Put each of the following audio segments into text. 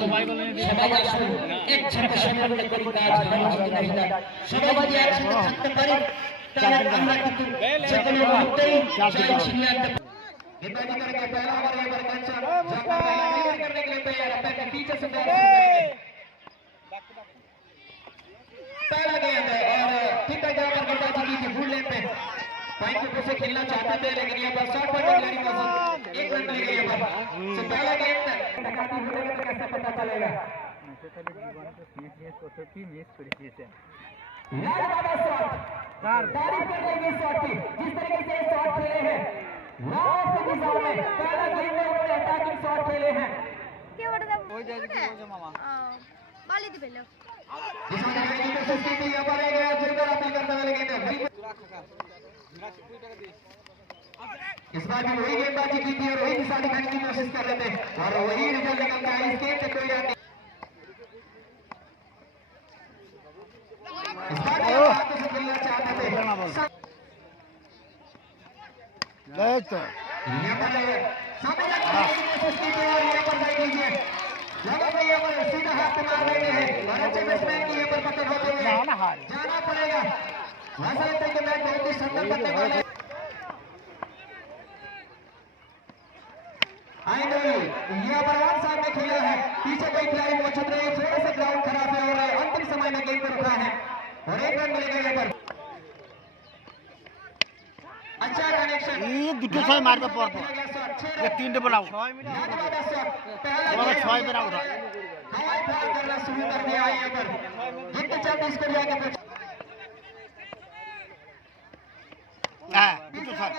সবাই আসুন একসাথে সমন্বয় করি কাজ ভালো হবে না সবাই যদি একসাথে থাকতে পারি তাহলে আমরা কিন্তু যে কোনো মুহূর্তেই জয় ছিনিয়ে আনতে পারি। गेंदबाजी करेंगे पहला ओवर ये पर कंचन जहां पहला नहीं करने के लिए तैयार है अपने पीछे से पहला गेंद और ठीक है जहां पर गेंदबाजी की भूल लेते हैं पॉइंट के ऊपर से खेलना चाहते थे लेकिन यहाँ पर शॉट पर डिक्लेयरिंग मौसम एक रन मिल गई यहाँ पर तो पहला गेंद टकाती हुई तो कैसे पता चलेगा लाजवाब शॉट तारीफ कर देंगे शॉट की जिस तरीके से शॉट खेले हैं लास्ट की दिशा में पहला गेंद में उन्होंने अटैकिंग शॉट खेले हैं क्या बड़ा हो जाएगा मामा बाली दी पहले इसमें जाने की कोशिश की थी यहाँ पर एक जोरदार अपील करते हुए गेंद इस बार भी वही गेंदबाजी की थी और वही दिशा दिखाने की कोशिश कर रहे थे और वही रिजल्ट निकल के आया इस गेम से कोई याद नहीं इस बार भी आप से खेलना चाहते थे तो यहाँ पर सामने जाने की कोशिश की थी और यहाँ पर नहीं लीजिए लगा भाई यहाँ पर सीधा हाथ मार देते हैं और अच्छे बैट्समैन की यहाँ पर पकड़ होते हुए जाना पड़ेगा वैसा लगता है कि मैच बहुत ही सुंदर बनने वाला है यहाँ पर वन साइड में खेला है पीछे कई खिलाड़ी मौजूद रहे थोड़ा सा ग्राउंड खराब है और अंतिम समय में गेंद पर रुका है और एक रन मिलेगा यहाँ पर अच्छा कनेक्शन ये दुटो छय मारबे पर ये तीनटे बनाओ 6 मिनट पहला 6 पे आउट हवाई फायर करना शुरू कर दिया है यहाँ पर जितने चाहते इसको जाके हां दुटो छय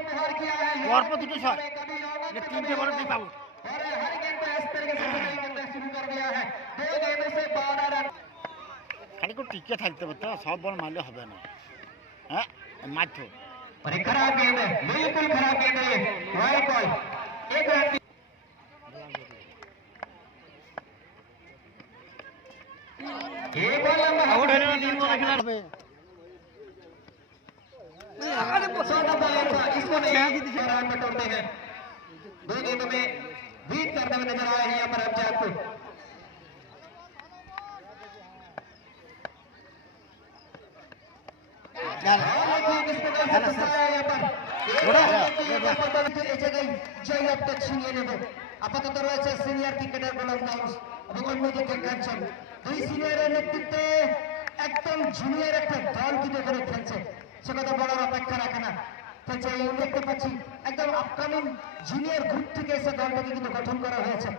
प्रहार किया है और पर दुटो छय ये तीनटे बॉल नहीं पाऊ और हर गेंद पे इस तरीके से बॉलिंग करना शुरू कर दिया है दो गेंदों से 12 रन खाली को टिके থাকতে হবে তো সব বল মারলে হবে না হ্যাঁ মারছো और एक खराब गेंद है बिल्कुल खराब गेंद है वाइड बॉल एक रन ये बॉल लंबा आउट होने में 3 बॉल खेला হবে छोटा बॉलर था इसको नहीं रन बटोरते हैं दो गेंदों में बीट करते हुए नजर आए हैं यहाँ पर अमजद को আপাতত রয়েছে সিনিয়র ক্রিকেটার গোলাম গাউস এবং অন্যদিকে কাঞ্চন দুই সিনিয়রের নেতৃত্বে একদম জুনিয়র একটা দল কিন্তু এখানে খেলছে সে কথা বলার অপেক্ষা রাখে না দেখতে পাচ্ছি একদম আপকামিং জুনিয়র গ্রুপ থেকে এসে দলটাকে কিন্তু গঠন করা হয়েছে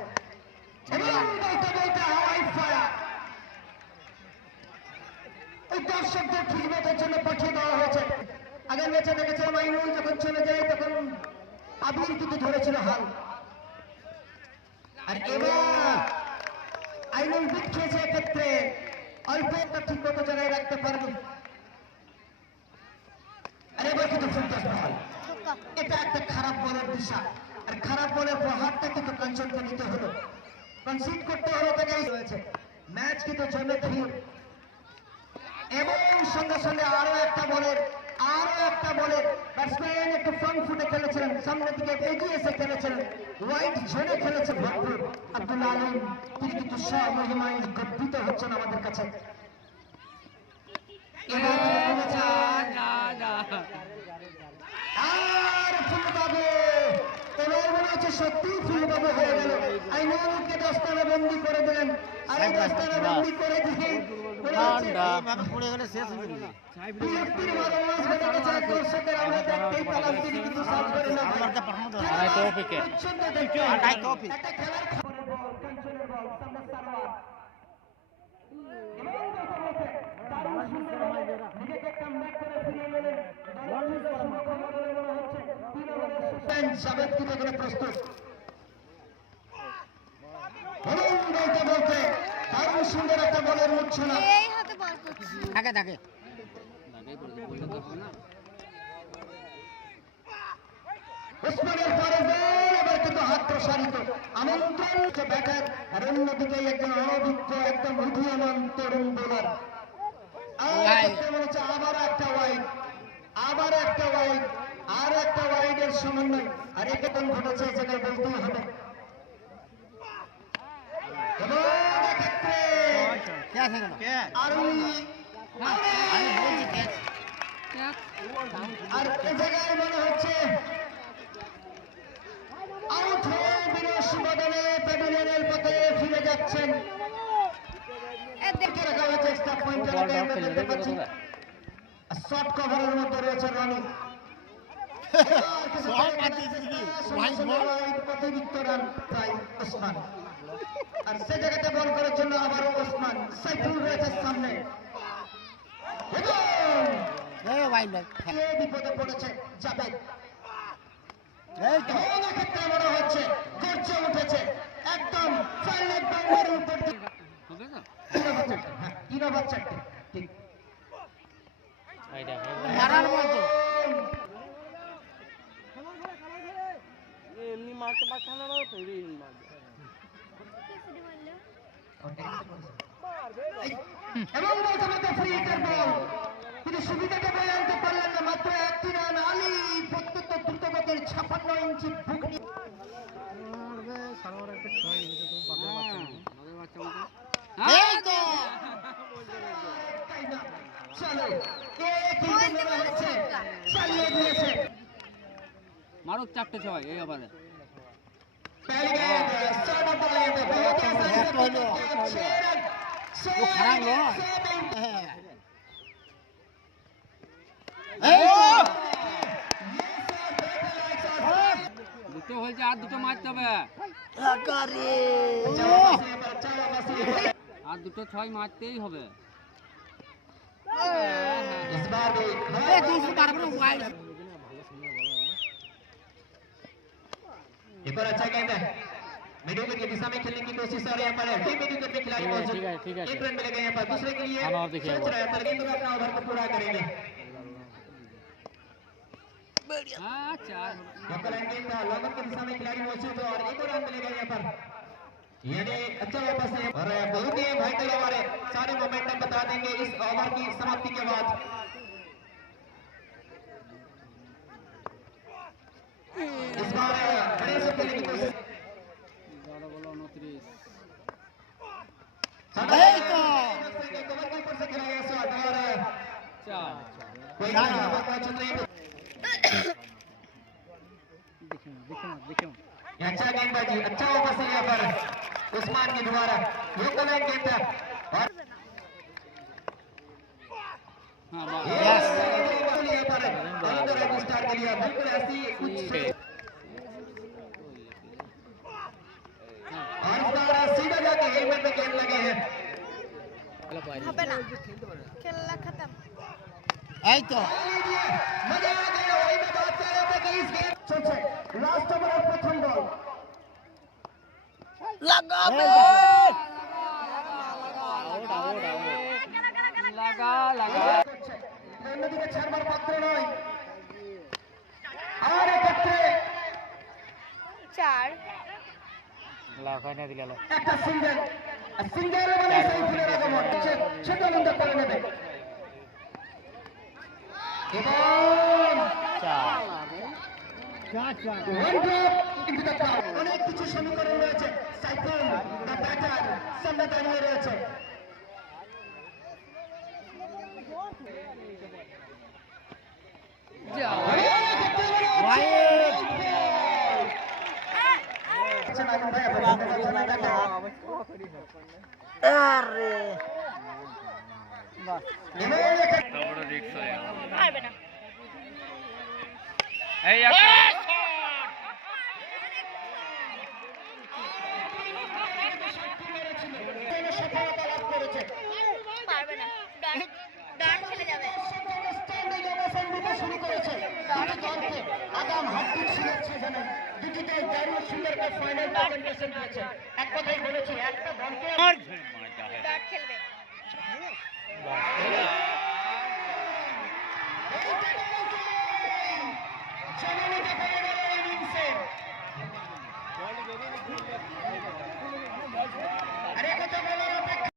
এই দর্শকদের ফিডব্যাকের জন্য পাঠিয়ে দেওয়া হয়েছে আগের ম্যাচে দেখেছিলাম আইনুল যখন চলে যায় তখন আবির কিন্তু ধরেছিল হাল আর এবার আইনুল বিট খেয়েছে এক্ষেত্রে অল্প একটা ঠিক মতো জায়গায় রাখতে পারবে আর এবার কিন্তু ফুলটাস বল এটা একটা খারাপ বলের দিশা আর খারাপ বলের প্রভাবটা কিন্তু কাঞ্চনকে নিতে হলো কনসিড করতে হলো তাকেই হয়েছে ম্যাচ কিন্তু জমে খির এবং সঙ্গে সঙ্গে আরো একটা বলের ব্যাটসম্যান একটু ফ্রন্ট ফুটে খেলেছিলেন সামনের দিকে এগিয়ে এসে খেলেছিলেন ওয়াইড জোনে খেলেছে ভরপুর আব্দুল আলম তিনি কিন্তু স্বমহিমায় গর্বিত হচ্ছেন আমাদের কাছে আর ফুলবাবু এবার মনে হচ্ছে সত্যি ফুলবাবু হয়ে গেল আইনুলকে 10 রানে বন্দি করে দিলেন আর এই 10 রানে বন্দি করে দিয়ে পড়ে গেলে শেষ হয়ে যাবে বিরক্তির মাঝে মাঝে দেখা যায় দর্শকদের আমরা দেখতেই পেলাম তিনি কিন্তু সার্ভ করে না আমারটা পাঠানো দাও আড়াই টপিকে আড়াই টপিক একটা খেলার খবরের বল কাঞ্চনের বল সামনে সারওয়ার দারুণ সুন্দর নিজেকে কামব্যাক করে ফিরিয়ে নিলেন সাবেক কিন্তু এখানে প্রস্তুত বলতে বলতে দারুণ সুন্দর একটা বলের মুখ ছিল এই হাতে বল করছি থাকে উসমানের পরে বল এবার কিন্তু হাত প্রসারিত আমন্ত্রণ ব্যাটার আর অন্যদিকে একজন অনভিজ্ঞ একদম উদীয়মান তরুণ বোলার আবার একটা ওয়াইডের সমন্বয় আর একদম ঘটেছে যেটা বলতেই হবে এবং এক্ষেত্রে আরো আর এ জায়গায় মনে হচ্ছে আউট হয়ে বিনয় বদলে প্যাভিলিয়নের পথে ফিরে যাচ্ছেন। দেখে রাখা হয়েছে স্টাফ পয়েন্ট এলাকায় আমরা দেখতে পাচ্ছি। শর্ট কভারের মধ্যে রয়েছে রনি। অতিরিক্ত রান প্রায় ওসমান। আর সে জায়গাতে বল করার জন্য আবারও ওসমান। সাইফুল রয়েছে সামনে এবং বিপদে পড়েছে জাবেদ। ক্ষেত্রে মনে হচ্ছে গর্জে উঠেছে একদম ফাইনাল বাউন্ডারির উপর দিয়ে। তিন ওভার চারটে ঠিক মারার মতো এমনি মারতে পারছে না তৈরি মারবে এবং বলতে ফ্রি হিটার বল কিন্তু সুবিধাটা বলে আনতে পারলেন না। মাত্র একটি রান আলী প্রত্যন্ত দ্রুতগতির 56 ইঞ্চি বুক নিয়ে তাই না চলো কিন্তু মনে হচ্ছে চালিয়ে দিয়েছে। মারুক 4-6 এই ওভারে पहली गेंद सोना बॉलिंग पे बहुत ही आसान वो खड़ा लो দুটো হয়েছে আর দুটো মারতে হবে আর দুটো 6 মারতেই হবে। इस बार भी एक और अच्छा गेंद है मिडिल विकेट की दिशा में खेलने की कोशिश और यहाँ पर टीम विकेट पे खिलाड़ी मौजूद एक रन मिलेगा यहाँ पर दूसरे के लिए सोच रहे हैं पर गेंद में अपना ओवर को पूरा करेंगे। हाँ 4 बॉकलाइन गेंद था लॉन्गर की दिशा में खिलाड़ी मौजूद है और एक और रन मिलेगा यहाँ पर यानी अच्छा वापस है और बहुत ही वाइटल ओवर है। सारे मोमेंटम बता देंगे इस ओवर की समाप्ति के बाद। इस बार बड़े से खेलने की कोशिश 11 বল 29 कवर के ऊपर से खेला गया शॉट और 4 कोई मौजूद नहीं। अच्छा गेंदबाजी अच्छा वापस है यहाँ पर उस्मान के द्वारा ये कलाइन गेंद था और हाँ बस यहाँ पर रन स्टार्ट कर लिया बिल्कुल ऐसी कुछ और इस बार सीधा जाके हेलमेट में गेंद लगे हैं। হবে না খেলা খতম এই তো मजा आ गया वही मैं बात कर रहा था कि इस गेंद चलছে लास्ट ओवर और प्रथम बॉल লাগাবে লাগা লাগা অন্যদিকে ছাড়বার পাত্র নয় আর এক্ষেত্রে 4 একটা সিঙ্গেল সিঙ্গেল মানে সাইফুলের আগমন ছোট বন্ধ করে নেবে এবং one drop into the crowd। অনেক কিছু সমীকরণ রয়েছে সাইফুল দ্য ব্যাটার সামনে দাঁড়িয়ে রয়েছে আচ্ছা নাজম ভাই আরে পারবে না সফলতা লাভ করেছে পারবে না ডান খেলে যাবে স্ট্যান্ডিং ওভেশন দিতে শুরু করেছে দুটি দলকে আগাম হাতটি ছিঁড়েছে জানেন দুটিতে দারুণ সুন্দর একটা ফাইনাল প্রেজেন্টেশন দিয়েছে। এক কথাই বলেছি একটা দলকে ডান খেলবে আরে কথা বলার অপেক্ষা